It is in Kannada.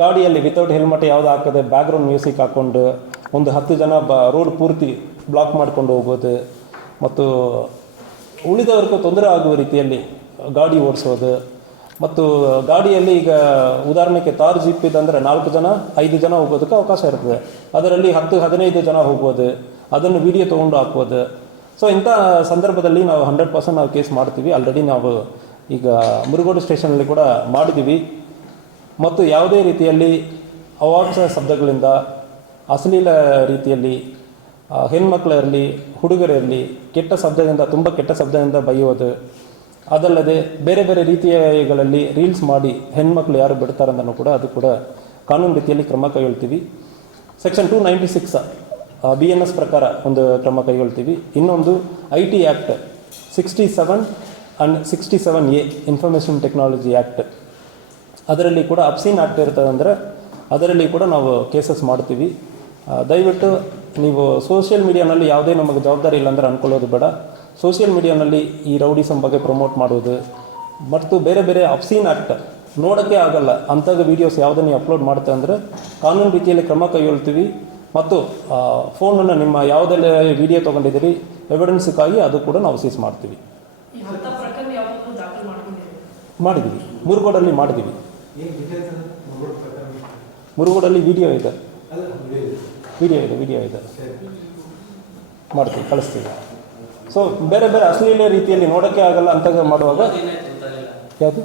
ಗಾಡಿಯಲ್ಲಿ ವಿತೌಟ್ ಹೆಲ್ಮೆಟ್ ಯಾವುದು ಹಾಕದೆ ಬ್ಯಾಕ್ಗ್ರೌಂಡ್ ಮ್ಯೂಸಿಕ್ ಹಾಕ್ಕೊಂಡು ಒಂದು 10 ಜನ ರೋಡ್ ಪೂರ್ತಿ ಬ್ಲಾಕ್ ಮಾಡ್ಕೊಂಡು ಹೋಗ್ಬೋದು. ಮತ್ತು ಉಳಿದವರಿಗೂ ತೊಂದರೆ ಆಗುವ ರೀತಿಯಲ್ಲಿ ಗಾಡಿ ಓಡಿಸೋದು. ಮತ್ತು ಗಾಡಿಯಲ್ಲಿ ಈಗ ಉದಾಹರಣೆಗೆ ತಾರ್ ಜೀಪ್ ಇದಂದರೆ 4 ಜನ 5 ಜನ ಹೋಗೋದಕ್ಕೆ ಅವಕಾಶ ಇರ್ತದೆ. ಅದರಲ್ಲಿ 10-15 ಜನ ಹೋಗ್ಬೋದು. ಅದನ್ನು ವಿಡಿಯೋ ತೊಗೊಂಡು ಹಾಕ್ಬೋದು. ಸೊ ಇಂಥ ಸಂದರ್ಭದಲ್ಲಿ ನಾವು 100% ನಾವು ಕೇಸ್ ಮಾಡ್ತೀವಿ. ಆಲ್ರೆಡಿ ನಾವು ಈಗ ಮುರುಗೋಡು ಸ್ಟೇಷನಲ್ಲಿ ಕೂಡ ಮಾಡಿದ್ದೀವಿ. ಮತ್ತು ಯಾವುದೇ ರೀತಿಯಲ್ಲಿ ಅವಾಚ್ಯ ಶಬ್ದಗಳಿಂದ, ಅಶ್ಲೀಲ ರೀತಿಯಲ್ಲಿ ಹೆಣ್ಮಕ್ಳಿರಲಿ ಹುಡುಗರಿರಲಿ ಕೆಟ್ಟ ಶಬ್ದದಿಂದ, ತುಂಬ ಕೆಟ್ಟ ಶಬ್ದದಿಂದ ಬೈಯೋದು, ಅದಲ್ಲದೆ ಬೇರೆ ಬೇರೆ ರೀತಿಯಲ್ಲಿ ರೀಲ್ಸ್ ಮಾಡಿ ಹೆಣ್ಮಕ್ಳು ಯಾರು ಬಿಡ್ತಾರಂದನೂ ಕೂಡ ಅದು ಕೂಡ ಕಾನೂನು ರೀತಿಯಲ್ಲಿ ಕ್ರಮ ಕೈಗೊಳ್ತೀವಿ. ಸೆಕ್ಷನ್ 296 BNS ಪ್ರಕಾರ ಒಂದು ಕ್ರಮ ಕೈಗೊಳ್ತೀವಿ. ಇನ್ನೊಂದು IT act 67 and 67A information technology act, ಅದರಲ್ಲಿ ಕೂಡ ಅಬ್ಸೀನ್ ಆ್ಯಕ್ಟ್ ಇರ್ತದೆ. ಅಂದರೆ ಅದರಲ್ಲಿ ಕೂಡ ನಾವು ಕೇಸಸ್ ಮಾಡ್ತೀವಿ. ದಯವಿಟ್ಟು ನೀವು ಸೋಷಿಯಲ್ ಮೀಡಿಯಾನಲ್ಲಿ ಯಾವುದೇ ನಮಗೆ ಜವಾಬ್ದಾರಿ ಇಲ್ಲ ಅಂದರೆ ಅಂದ್ಕೊಳ್ಳೋದು ಬೇಡ. ಸೋಷಿಯಲ್ ಮೀಡಿಯಾನಲ್ಲಿ ಈ ರೌಡಿಸಮ್ ಬಗ್ಗೆ ಪ್ರಮೋಟ್ ಮಾಡೋದು ಮತ್ತು ಬೇರೆ ಬೇರೆ ಅಬ್ಸೀನ್ ಆ್ಯಕ್ಟ್ ನೋಡೋಕ್ಕೆ ಆಗಲ್ಲ ಅಂಥ ವೀಡಿಯೋಸ್ ಯಾವುದನ್ನು ಅಪ್ಲೋಡ್ ಮಾಡುತ್ತೆ ಅಂದರೆ ಕಾನೂನು ರೀತಿಯಲ್ಲಿ ಕ್ರಮ ಕೈಗೊಳ್ತೀವಿ. ಮತ್ತು ಫೋನನ್ನು ನಿಮ್ಮ ಯಾವುದೆಲ್ಲ ವಿಡಿಯೋ ತೊಗೊಂಡಿದ್ದೀರಿ ಎವಿಡೆನ್ಸ್ಗಾಗಿ ಅದು ಕೂಡ ನಾವು ಸೀಸ್ ಮಾಡ್ತೀವಿ. ಮಾಡಿದ್ದೀವಿ, ಮುರುಗೋಡಲ್ಲಿ ಮಾಡಿದ್ದೀವಿ. ಮುರುಗೋಡಲ್ಲಿ ವಿಡಿಯೋ ಇದೆ, ವಿಡಿಯೋ ಇದೆ, ಮಾಡ್ತೀವಿ, ಕಳಿಸ್ತೀವಿ. ಸೊ ಬೇರೆ ಬೇರೆ ಅಶ್ಲೀಲ ರೀತಿಯಲ್ಲಿ ನೋಡೋಕ್ಕೆ ಆಗಲ್ಲ ಅಂತ ಮಾಡುವಾಗ ಯಾವುದು